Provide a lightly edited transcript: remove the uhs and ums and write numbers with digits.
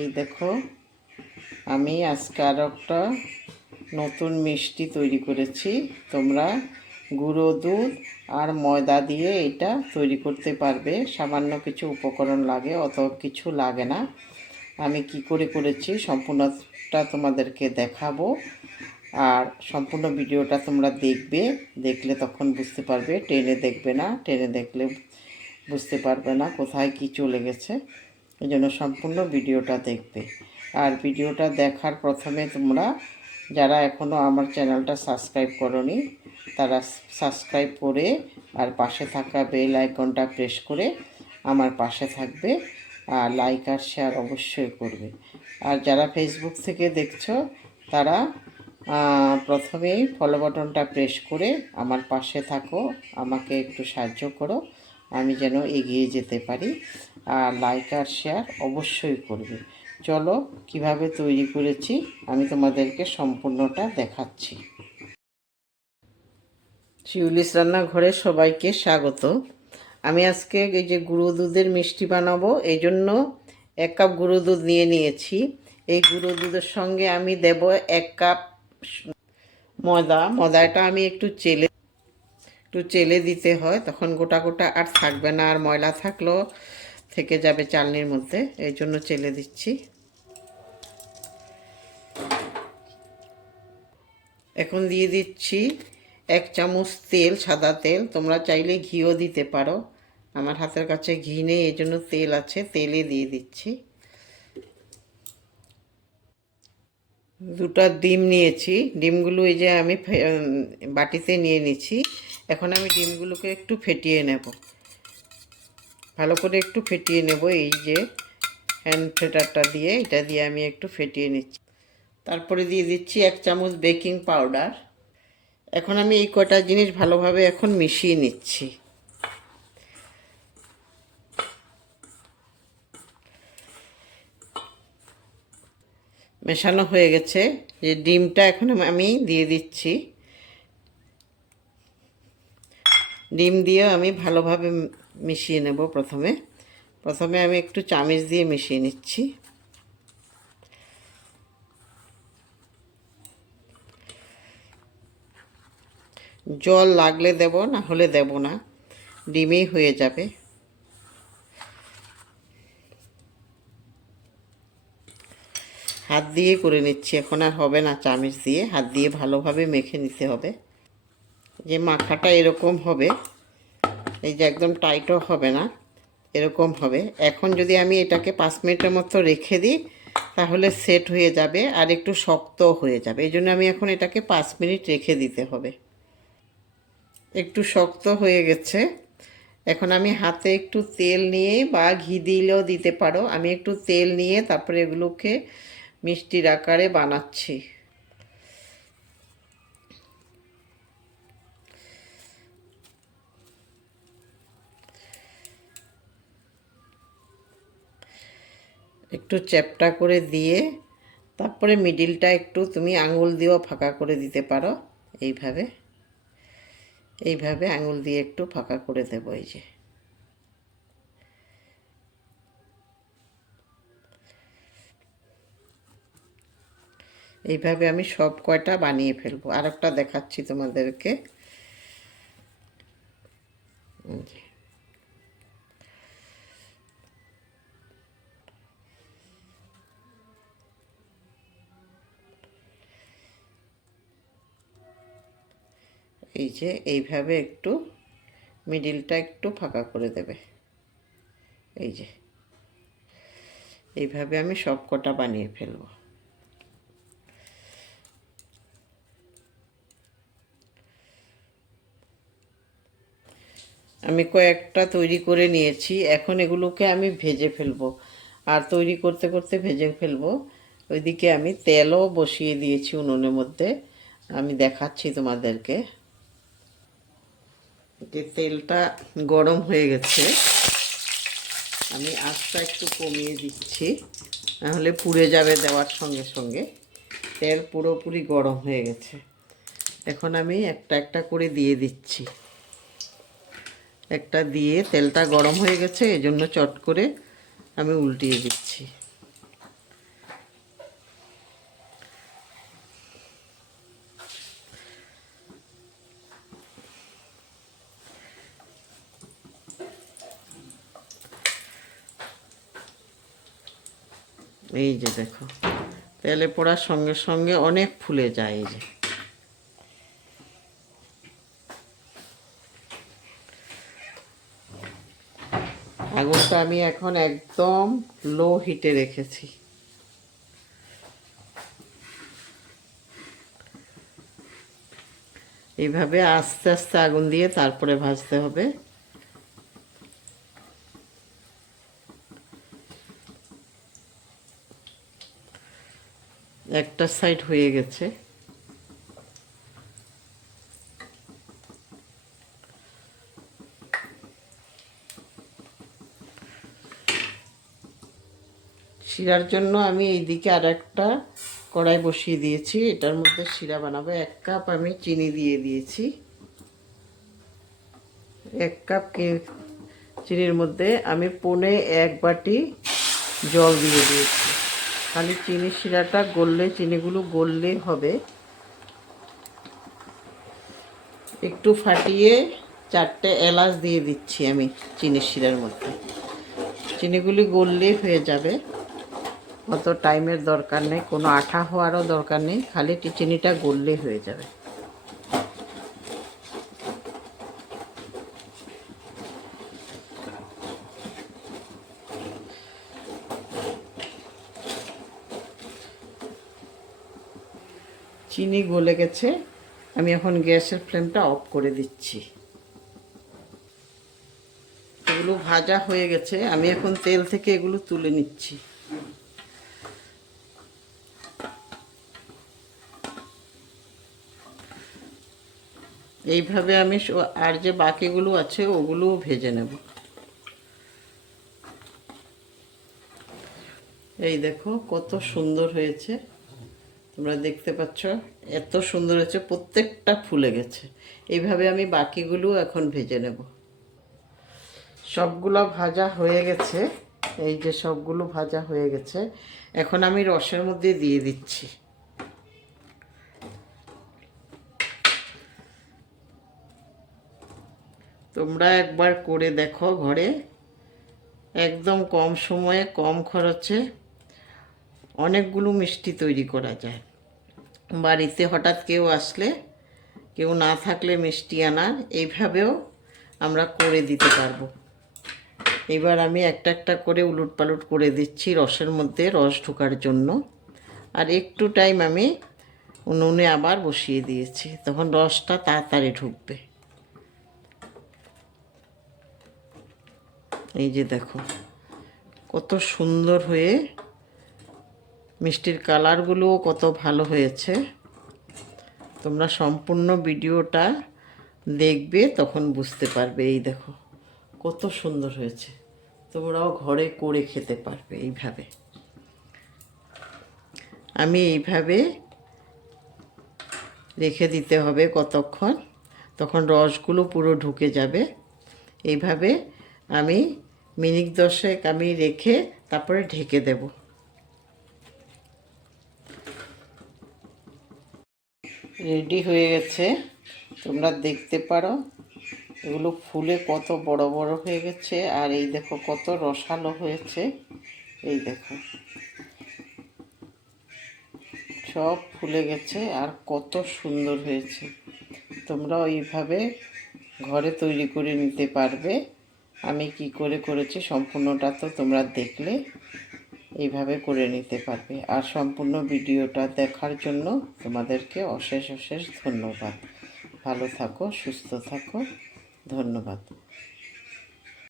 এই দেখো, আমি আজকে আর একটা নতুন মিষ্টি তৈরি করেছি। তোমরা গুঁড়ো দুধ আর ময়দা দিয়ে এটা তৈরি করতে পারবে। সামান্য কিছু উপকরণ লাগে, অত কিছু লাগে না। আমি কি করে করেছি সম্পূর্ণটা তোমাদেরকে দেখাবো, আর সম্পূর্ণ ভিডিওটা তোমরা দেখবে। দেখলে তখন বুঝতে পারবে, টেনে দেখবে না, টেনে দেখলে বুঝতে পারবে না কোথায় কি চলে গেছে। এই জন্য সম্পূর্ণ ভিডিওটা দেখবে। আর ভিডিওটা দেখার প্রথমে তোমরা যারা এখনও আমার চ্যানেলটা সাবস্ক্রাইব করোনি তারা সাবস্ক্রাইব করে আর পাশে থাকা বেল আইকনটা প্রেস করে আমার পাশে থাকবে, আর লাইক আর শেয়ার অবশ্যই করবে। আর যারা ফেসবুক থেকে দেখছো তারা প্রথমেই ফলো বাটনটা প্রেস করে আমার পাশে থাকো, আমাকে একটু সাহায্য করো, আমি যেন এগিয়ে যেতে পারি। আর লাইক আর শেয়ার অবশ্যই করবে। চলো কিভাবে তৈরি করেছি আমি তোমাদেরকে সম্পূর্ণটা দেখাচ্ছি। শিউলিস রান্নাঘরে সবাইকে স্বাগত। আমি আজকে এই যে গুঁড়ো দুধের মিষ্টি বানাবো, এই জন্য 1 কাপ গুঁড়ো দুধ নিয়ে নিয়েছি। এই গুঁড়ো দুধের সঙ্গে আমি দেব 1 কাপ ময়দাটা আমি একটু চেলে দিতে হয়, তখন গোটা গোটা আর থাকবে না, আর ময়লা থাকলেও থেকে যাবে চালনির মধ্যে, এই জন্য চেলে দিচ্ছি। এখন দিয়ে দিচ্ছি 1 চামচ তেল, সাদা তেল। তোমরা চাইলে ঘিও দিতে পারো, আমার হাতের কাছে ঘি নেই, এই জন্য তেল আছে, তেলে দিয়ে দিচ্ছি। 2টা ডিম নিয়েছি, ডিমগুলো এই যে আমি বাটিতে নিয়ে নিচ্ছি। এখন আমি ডিমগুলোকে একটু ফেটিয়ে নেব, ভালো করে একটু ফেটিয়ে নেব। এই যে হ্যান্ড ফেটারটা দিয়ে, এটা দিয়ে আমি একটু ফেটিয়ে নিচ্ছি। তারপরে দিয়ে দিচ্ছি 1 চামচ বেকিং পাউডার। এখন আমি এই কটা জিনিস ভালোভাবে এখন মিশিয়ে নিচ্ছি। মেশানো হয়ে গেছে, যে ডিমটা এখন আমি দিয়ে দিচ্ছি। ডিম দিয়ে আমি ভালোভাবে মিশিয়ে নেব। প্রথমে আমি একটু চামচ দিয়ে মিশিয়ে নিচ্ছি। জল লাগলে দেব, না হলে দেব না, ডিমেই হয়ে যাবে। হাত দিয়ে করে নিচ্ছি, এখন আর হবে না চামচ দিয়ে, হাত দিয়ে ভালোভাবে মেখে নিতে হবে। যে মাখাটা এরকম হবে, এই যে একদম টাইটও হবে না, এরকম হবে। এখন যদি আমি এটাকে 5 মিনিটের মতো রেখে দিই তাহলে সেট হয়ে যাবে, আর একটু শক্ত হয়ে যাবে। এই জন্য আমি এখন এটাকে 5 মিনিট রেখে দিতে হবে। একটু শক্ত হয়ে গেছে, এখন আমি হাতে একটু তেল নিয়ে, বা ঘি দিলেও দিতে পারো, আমি একটু তেল নিয়ে তারপরে এগুলোকে মিষ্টির আকারে বানাচ্ছি। একটু চ্যাপ্টা করে দিয়ে তারপরে মিডিলটা একটু তুমি আঙুল দিয়েও ফাঁকা করে দিতে পারো। এইভাবে আঙুল দিয়ে একটু ফাঁকা করে দেবো। এই যে এইভাবে আমি সব কয়টা বানিয়ে ফেলবো। আরেকটা দেখাচ্ছি তোমাদেরকে। এই যে এইভাবে একটু মিডিলটা একটু ফাঁকা করে দেবে। এই যে এইভাবে আমি সব কটা বানিয়ে ফেলবো। আমি কয়েকটা তৈরি করে নিয়েছি, এখন এগুলোকে আমি ভেজে ফেলবো। আর তৈরি করতে করতে ভেজে ফেলবো। ওইদিকে আমি তেলও বসিয়ে দিয়েছি উনুনের মধ্যে, আমি দেখাচ্ছি তোমাদেরকে। যে তেলটা গরম হয়ে গেছে, আমি আঁচটা একটু কমিয়ে দিচ্ছি, নাহলে পুড়ে যাবে দেওয়ার সঙ্গে সঙ্গে। তেল পুরোপুরি গরম হয়ে গেছে, এখন আমি একটা একটা করে দিয়ে দিচ্ছি। একটা দিয়ে, তেলটা গরম হয়ে গেছে, এজন্য চট করে আমি উল্টিয়ে দিচ্ছি। এই যে দেখো, তেলে পড়ার সঙ্গে সঙ্গে অনেক ফুলে যায়। এই যে আগুনটা আমি এখন একদম লো হিটে রেখেছি। এইভাবে আস্তে আস্তে আগুন দিয়ে তারপরে ভাজতে হবে। একটা সাইড হয়ে গেছে। শিরার জন্য আমি এইদিকে আর একটা কড়াই বসিয়ে দিয়েছি। এটার মধ্যে শিরা বানাবো। 1 কাপ আমি চিনি দিয়ে দিয়েছি। 1 কাপ চিনির মধ্যে আমি 1.25 বাটি জল দিয়ে দিয়েছি। খালি চিনি শিরাটা গললে, চিনিগুলো গললে হবে। একটু ফাটিয়ে 4টে এলাচ দিয়ে দিচ্ছি আমি চিনি শিরার মধ্যে। চিনিগুলি গললে হয়ে যাবে, অত টাইমের দরকার নেই, কোনো আঠা হওয়ারও দরকার নেই, খালি চিনিটা গললে হয়ে যাবে। চিনি গলে গেছে, আমি এখন গ্যাসের ফ্লেমটা অফ করে দিচ্ছি। এগুলো ভাজা হয়ে গেছে, আমি এখন তেল থেকে এগুলো তুলে নিচ্ছি। এইভাবে আমি আর যে বাকিগুলো আছে ওগুলোও ভেজে নেব। এই দেখো কত সুন্দর হয়েছে, তোমরা দেখতে পাচ্ছ, এত সুন্দর হয়েছে, প্রত্যেকটা ফুলে গেছে। এইভাবে আমি বাকিগুলো এখন ভেজে নেব। সবগুলো ভাজা হয়ে গেছে। এই যে সবগুলো ভাজা হয়ে গেছে, এখন আমি রসের মধ্যে দিয়ে দিচ্ছি। তোমরা একবার করে দেখো ঘরে, একদম কম সময়ে কম খরচে অনেকগুলো মিষ্টি তৈরি করা যায়। বাড়িতে হঠাৎ কেউ আসলে, কেউ না থাকলে মিষ্টি আনার, এইভাবেও আমরা করে দিতে পারবো। এবার আমি একটা একটা করে উলট পালট করে দিচ্ছি রসের মধ্যে, রস ঢোকার জন্য। আর একটু টাইম আমি উনুনে আবার বসিয়ে দিয়েছি, তখন রসটা তাড়াতাড়ি ঢুকবে। এই যে দেখো কত সুন্দর হয়ে, মিষ্টির কালারগুলোও কত ভালো হয়েছে। তোমরা সম্পূর্ণ ভিডিওটা দেখবে, তখন বুঝতে পারবে। এই দেখো কত সুন্দর হয়েছে, তোমরাও ঘরে করে খেতে পারবে এইভাবে। আমি এইভাবে রেখে দিতে হবে কতক্ষণ, তখন রসগুলো পুরো ঢুকে যাবে। এইভাবে আমি মিনিট 10 আমি রেখে তারপরে ঢেকে দেব। রেডি হয়ে গেছে, তোমরা দেখতে পারো এগুলো ফুলে কত বড় বড় হয়ে গেছে। আর এই দেখো কত রসালো হয়েছে। এই দেখো সব ফুলে গেছে আর কত সুন্দর হয়েছে। তোমরা এইভাবে ঘরে তৈরি করে নিতে পারবে। আমি কি করে করেছি সম্পূর্ণটা তো তোমরা দেখলে, এইভাবে করে নিতে পারবে। আর সম্পূর্ণ ভিডিওটা দেখার জন্য তোমাদেরকে অশেষ অশেষ ধন্যবাদ। ভালো থাকো, সুস্থ থাকো, ধন্যবাদ।